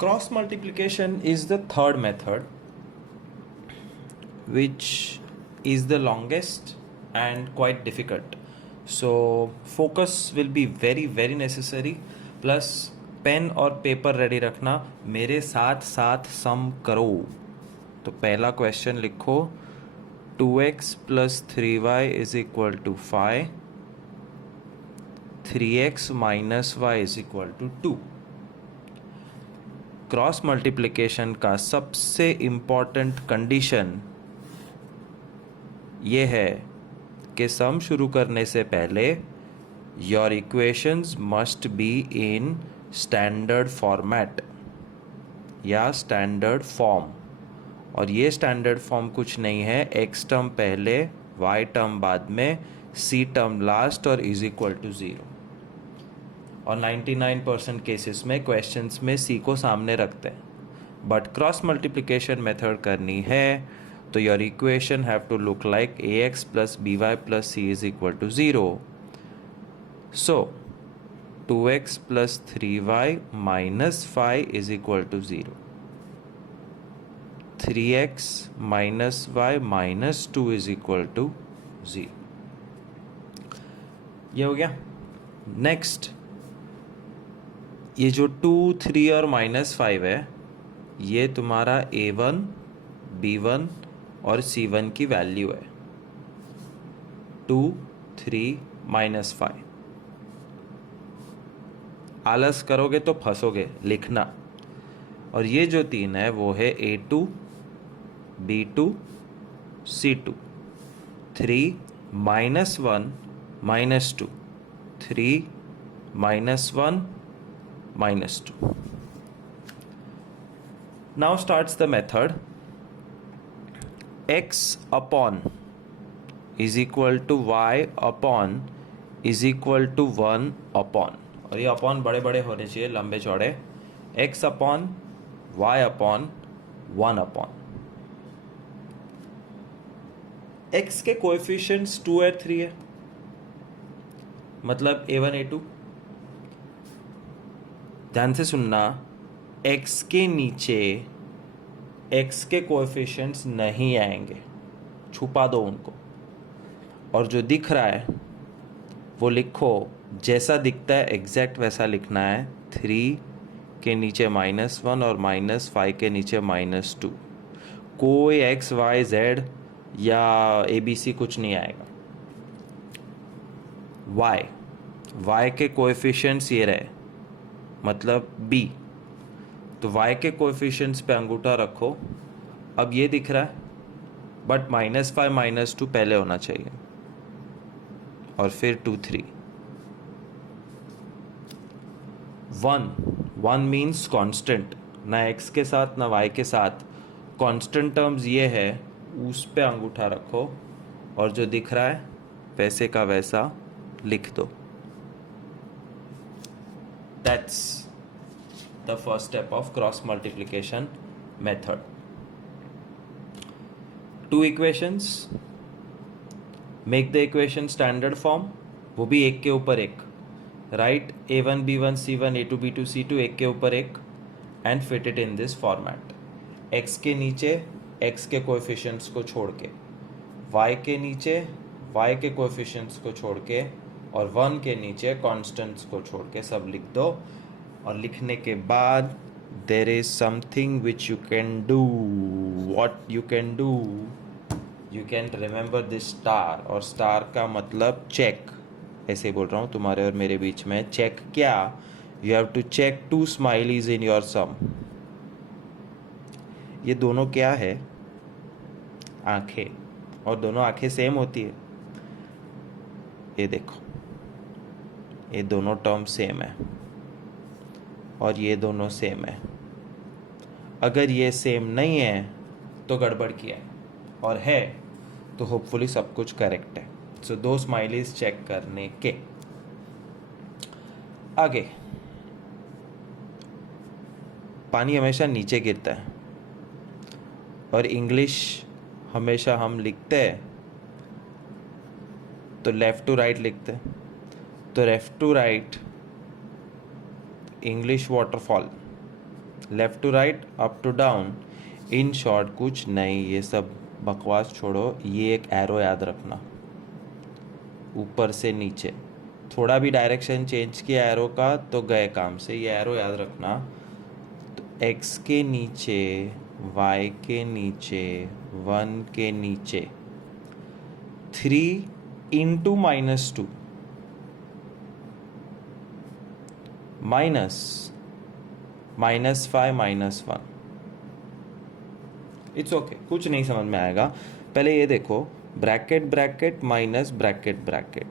Cross multiplication is the third method, which is the longest and quite difficult. So focus will be very necessary. Plus pen और paper ready रखना, मेरे साथ साथ सम करो. तो पहला क्वेश्चन लिखो, 2x plus 3y is equal to 5, 3x minus Y is equal to 2. Cross multiplication का सबसे इम्पॉर्टेंट कंडीशन ये है कि सम शुरू करने से पहले your equations must be in standard format या स्टैंडर्ड फॉर्म. और ये स्टैंडर्ड फॉर्म कुछ नहीं है, x टर्म पहले, y टर्म बाद में, c टर्म लास्ट और इज इक्वल टू 0. और 99% केसेस में क्वेश्चंस में c को सामने रखते हैं. बट क्रॉस मल्टीप्लिकेशन मेथड करनी है तो your equation have to look like ax plus by plus c is equal to 0. So 2x plus 3y minus 5 is equal to 0. 3x minus y minus 2 is equal to 0. ये हो गया. Next, ये जो 2, 3 और minus 5 है, ये तुम्हारा a1, b1 और c1 की वैल्यू है. 2, 3, माइनस 5. आलस करोगे तो फंसोगे, लिखना. और ये जो 3 है वो है a2, b2, c2. 3 minus 1 minus 2, 3 minus 1 minus 2. Now starts the method. X upon is equal to y upon is equal to 1 upon. और ये अपॉन बड़े बड़े होने चाहिए, लंबे चौड़े. x upon y upon 1 upon. x के कोएफिशिएंट्स 2 और 3 है, मतलब a1 a2. ध्यान से सुनना, x के नीचे x के कोएफिशिएंट्स नहीं आएंगे, छुपा दो उनको. और जो दिख रहा है वो लिखो, जैसा दिखता है एग्जैक्ट वैसा लिखना है. 3 के नीचे -1 और -5 के नीचे -2. कोई x y z या ABC कुछ नहीं आएगा. y के कोएफिशिएंट्स ये रहे, मतलब b. तो y के कोएफिशिएंट्स पे अंगूठा रखो. अब ये दिख रहा है, बट -5 -2 पहले होना चाहिए, और फिर 2, 3. 1 मीन्स कांस्टेंट, ना x के साथ ना y के साथ. कांस्टेंट टर्म्स ये है, उस पे अंगूठा रखो और जो दिख रहा है वैसे का वैसा लिख दो. That's the first step of cross multiplication method. 2 equations, make the equation standard form, वो भी एक के ऊपर एक. Write a1 b1 c1 a2 b2 c2 एक के ऊपर एक and fit it in this format. x के नीचे x के कोएफिशिएंट्स को छोड़ के, y के नीचे y के कोएफिशिएंट्स को छोड़ के, और 1 के नीचे कांस्टेंट्स को छोड़ के सब लिख दो. और लिखने के बाद there is something which you can do. What you can do? You can remember this star, और स्टार का मतलब चेक. ऐसे ही बोल रहा हूँ तुम्हारे और मेरे बीच में. चेक क्या? You have to check 2 smileys in your sum. ये दोनों क्या है? आंखें. और दोनों आंखें सेम होती है. ये देखो, ये दोनों टर्म सेम है और ये दोनों सेम है. अगर ये सेम नहीं है तो गड़बड़ किया है, और है तो होपफुली सब कुछ करेक्ट है. सो 2 स्माइलीज चेक करने के. आगे, पानी हमेशा नीचे गिरता है और इंग्लिश हमेशा हम लिखते हैं तो लेफ्ट टू राइट लिखते हैं. तो left to right English waterfall, left to right, up to down, in short कुछ नहीं, ये सब बकवास छोड़ो, ये एक एरो याद रखना, ऊपर से नीचे, थोड़ा भी डायरेक्शन चेंज किया एरो का तो गए काम से, ये एरो याद रखना। तो x के नीचे, y के नीचे, 1 के नीचे 3 इंटू -2 माइनस -5 -1। इट्स ओके, कुछ नहीं समझ में आएगा। पहले ये देखो, bracket bracket minus bracket bracket,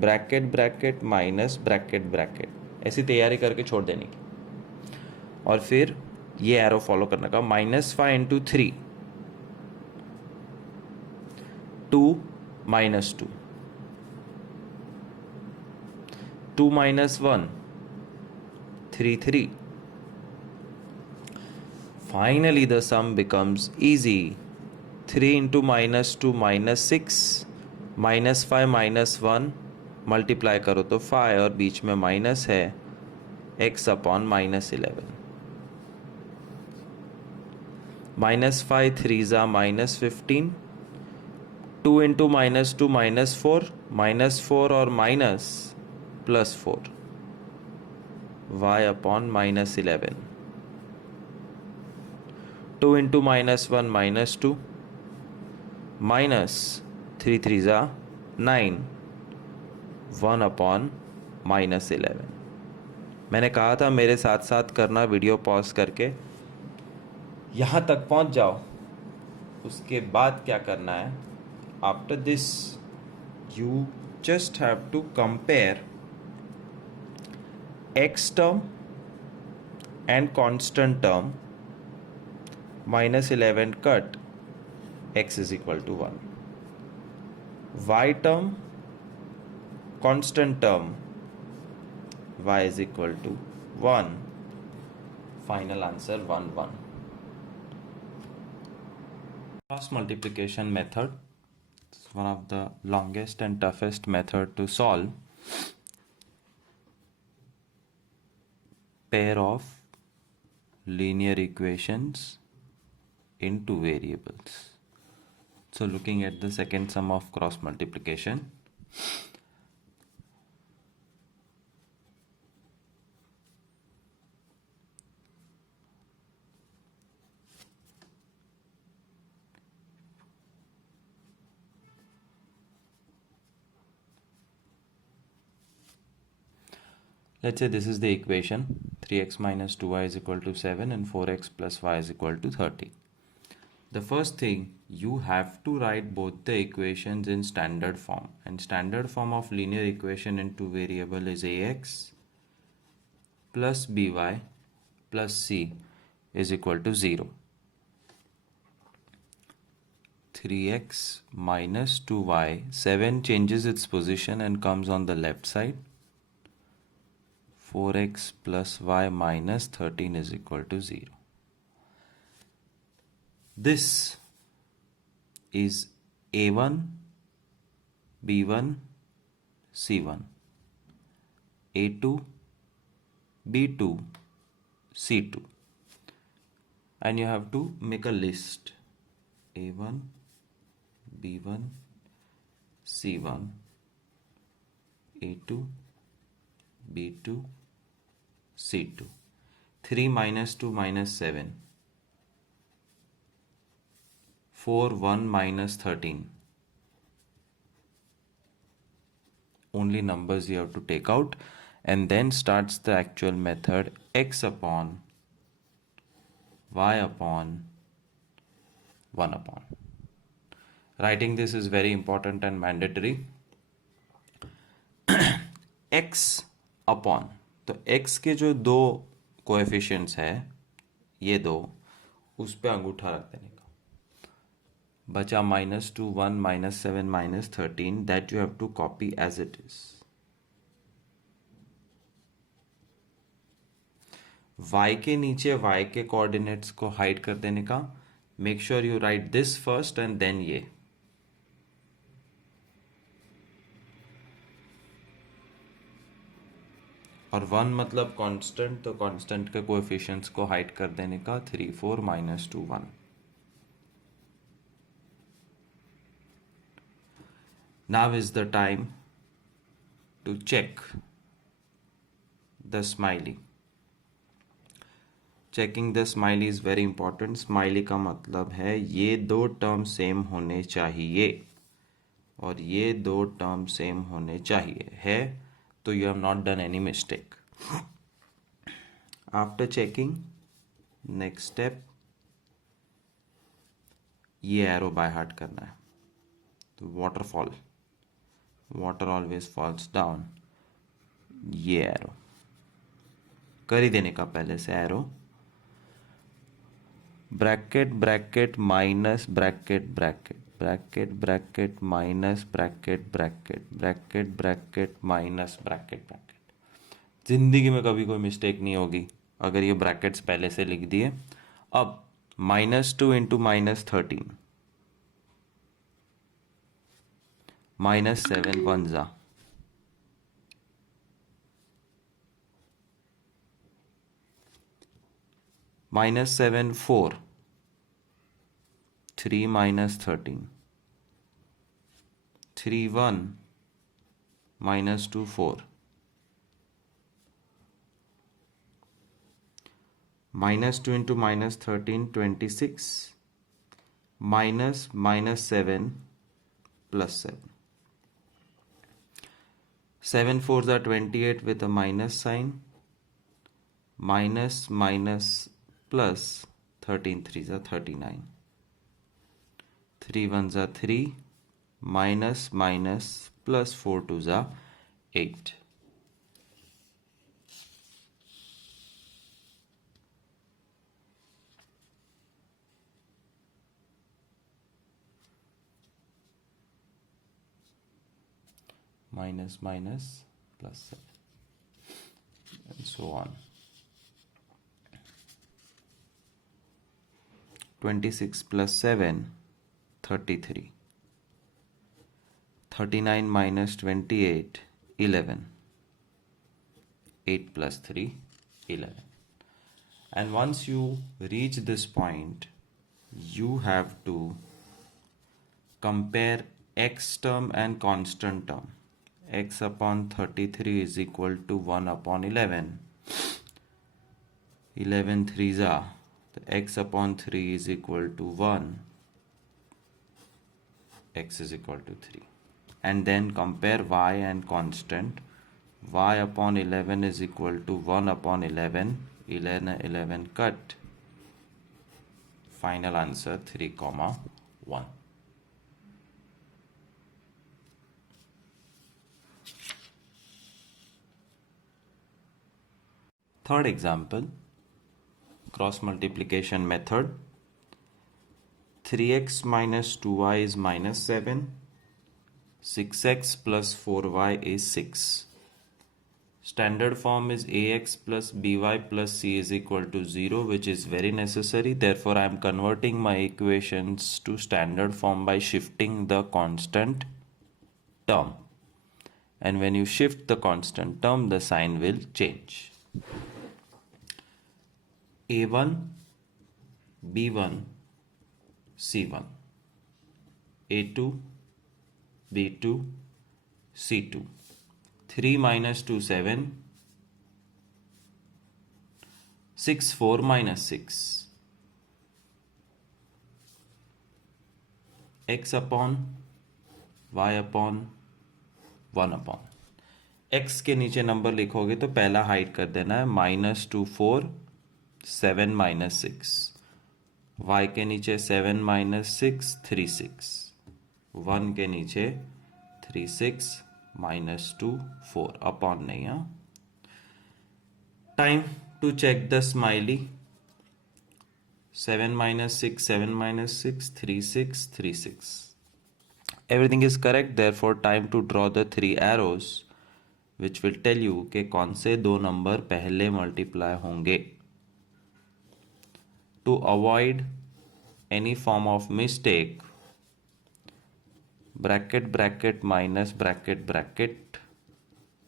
bracket bracket minus bracket bracket, ऐसी तैयारी करके छोड़ देने की। और फिर ये एरो फॉलो करने का, -5 into 3 2 -2, 2 -1 3 3। Finally the sum becomes easy, 3 into -2 -6, -5 -1 multiply करो तो 5 और बीच में माइनस है, x अपॉन -11, -5 3 ज़ा -15, 2 इंटू -2 -4, -4 और minus +4, y upon -11, 2 into -1 -2, minus 3 3 ज़ा 9, 1 अपॉन -11। मैंने कहा था मेरे साथ साथ करना, वीडियो पॉज करके यहाँ तक पहुँच जाओ। उसके बाद क्या करना है, after this you just have to compare x term and constant term, -11 cut, x is equal to 1, y term, constant term, y is equal to 1, final answer 1 1। Cross multiplication method is one of the longest and toughest method to solve pair of linear equations in two variables. So looking at the second sum of cross multiplication, let's say this is the equation, 3x minus 2y is equal to 7 and 4x plus y is equal to 30. The first thing, you have to write both the equations in standard form, and standard form of linear equation in two variable is ax plus by plus c is equal to 0. 3x minus 2y, 7 changes its position and comes on the left side. 4x plus y minus 13 is equal to 0. This is a1, b1, c1, a2, b2, c2, and you have to make a list, a1, b1, c1, a2, b2, c2. 3 minus 2 minus 7, 4 1 minus 13. Only numbers you have to take out, and then starts the actual method, x upon y upon 1 upon. Writing this is very important and mandatory. x upon, तो x के जो दो coefficients है, ये दो, उस पे अंगूठा रख देने का, बचा -2 1 -7 -13, that you have to copy as it is. y के नीचे y के कोऑर्डिनेट्स को हाइड कर देने का, make sure you write this first and then ये, और 1 मतलब कांस्टेंट, तो कांस्टेंट के कोएफिशिएंट्स को हाइड कर देने का 3 4 -2 1. Now is the time to check the smiley. Checking the smiley is very important. Smiley का मतलब है ये दो टर्म सेम होने चाहिए और ये दो टर्म सेम होने चाहिए. है तो you have not done any mistake. After checking, next step, ये एरो बाय हार्ट करना है. तो waterfall, water always falls down, ये एरो कर ही देने का पहले से arrow. Bracket bracket minus bracket bracket bracket bracket minus bracket bracket bracket bracket minus bracket bracket. जिंदगी में कभी कोई मिस्टेक नहीं होगी अगर ये ब्रैकेट्स पहले से लिख दिए. अब -2 इंटू -13, -7 1 जा, -7 4, 3 -13, 3 1, -2 4, -2 into -13 26, -7 plus 7. 7 4s are 28 with a minus sign, minus minus plus 13 3s are 39. 3 1s are 3, minus minus plus 4 2s are 8. Minus minus plus 7 and so on. 26 plus 7 33, 39 minus 28 11, 8 plus 3 11. And once you reach this point, you have to compare x term and constant term. X upon 33 is equal to 1 upon 11. 11 3s are, the x upon 3 is equal to 1. X is equal to 3. And then compare y and constant. Y upon 11 is equal to 1 upon 11. 11 cut. Final answer 3 comma 1. Third example, cross multiplication method. 3x minus 2y is -7. 6x plus 4y is 6. Standard form is ax plus by plus c is equal to 0, which is very necessary. Therefore, I am converting my equations to standard form by shifting the constant term. And when you shift the constant term, the sign will change. A1, B1, C1, A2, B2, C2. 3 minus 2 7, 6 4 minus 6. X upon y upon 1 upon. X के नीचे number लिखोगे तो पहला hide कर देना है, -2 4 7 minus 6. y के नीचे 7 minus 6 3 6. 1 के नीचे 3 6 -2 4 अपॉन नहीं. हाँ, time to check the smiley. 7 minus 6 7 minus 6 3 6 3 6. Everything is correct. Therefore, time to draw the 3 arrows which will tell you कि कौन से दो नंबर पहले मल्टीप्लाई होंगे. To avoid any form of mistake, bracket bracket minus bracket bracket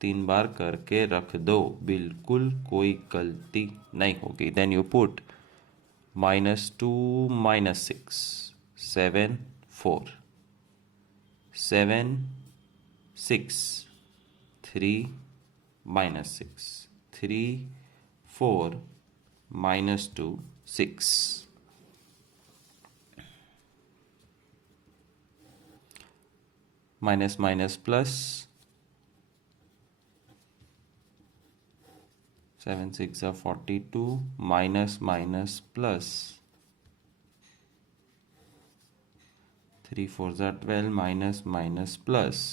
3 बार करके रख दो, बिल्कुल कोई गलती नहीं होगी. Then you put -2 -6 7 4 7 6 3 -6 3 4 -2 6. Minus minus plus 7 6 are 42 minus minus plus 3 4 are 12 minus minus plus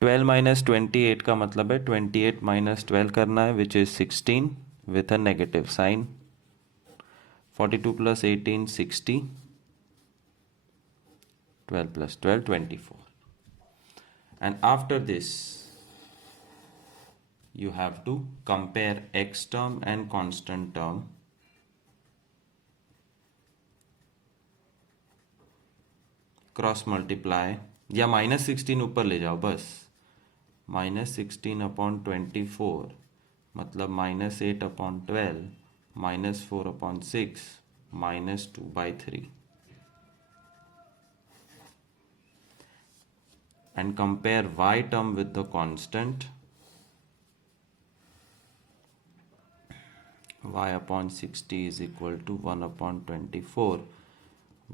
12 minus 28 का मतलब है 28 minus 12 करना है, which is 16 with a negative sign. 42 plus 18 60, 12 plus 12 24. And after this you have to compare x term and constant term. Cross multiply या -16 ऊपर ले जाओ बस. -16 अपॉन 24 मतलब -8 upon 12 -4 upon 6 -2/3. And compare y term with the constant. Y upon 60 is equal to 1 upon 24.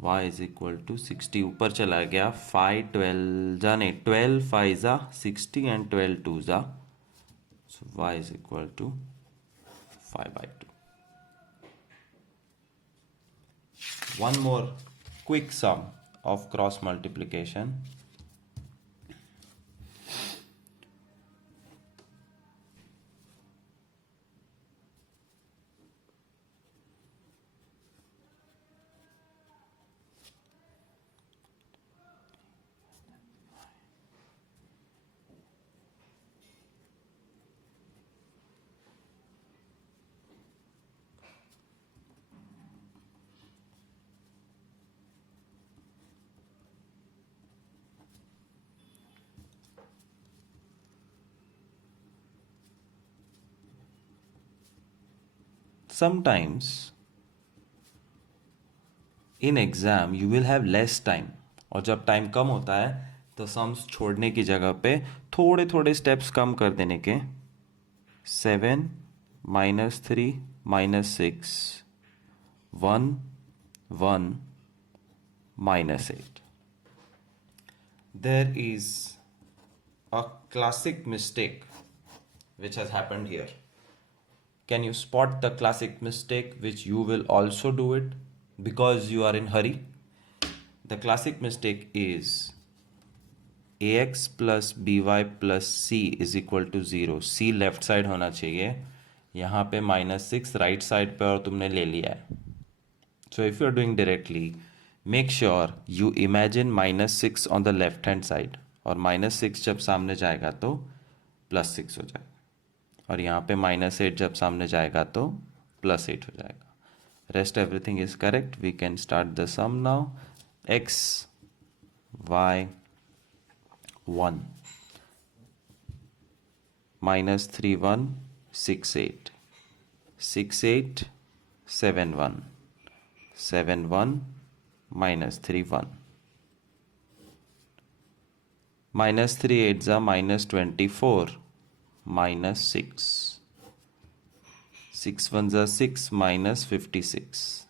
Y is equal to 60 ऊपर चला गया. 5 12 जा नहीं 12 5 जा 60 and 12 2 जा. So y is equal to 5/2. One more quick sum of cross multiplication. Sometimes in exam you will have less time, और जब time कम होता है तो सम्स छोड़ने की जगह पे थोड़े थोड़े स्टेप्स कम कर देने के. 7 -3 -6 1 1 -8. There is a classic mistake which has happened here. Can you spot the classic mistake which you will also do it because you are in hurry? The classic mistake is ax plus by plus c is equal to 0. c left side होना चाहिए, यहाँ पे -6 right side पे और तुमने ले लिया है. So if you are doing directly, make sure you imagine -6 on the left hand side, और -6 जब सामने जाएगा तो +6 हो जाएगा, और यहाँ पे -8 जब सामने जाएगा तो +8 हो जाएगा. Rest everything is correct. We can start the sum now. X y 1 -3 1 6 8 6 8 7 1 7 1 -3 1 -3 8 जा -24 -6 6 1 जा 6 -56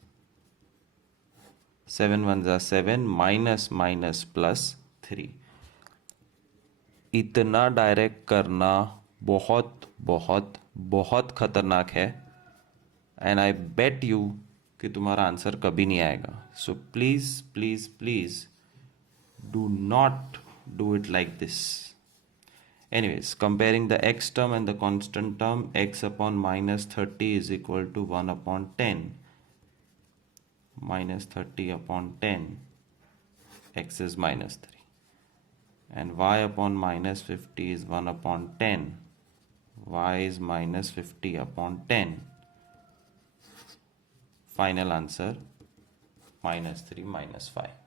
7 1 जा 7 -3. इतना डायरेक्ट करना बहुत बहुत बहुत खतरनाक है, एंड आई बेट यू कि तुम्हारा आंसर कभी नहीं आएगा. So please please please do not do it like this. Anyways, comparing the x term and the constant term, x upon -30 is equal to 1 upon 10. -30 upon 10, x is -3. And y upon -50 is 1 upon 10. Y is -50 upon 10. Final answer, -3 -5.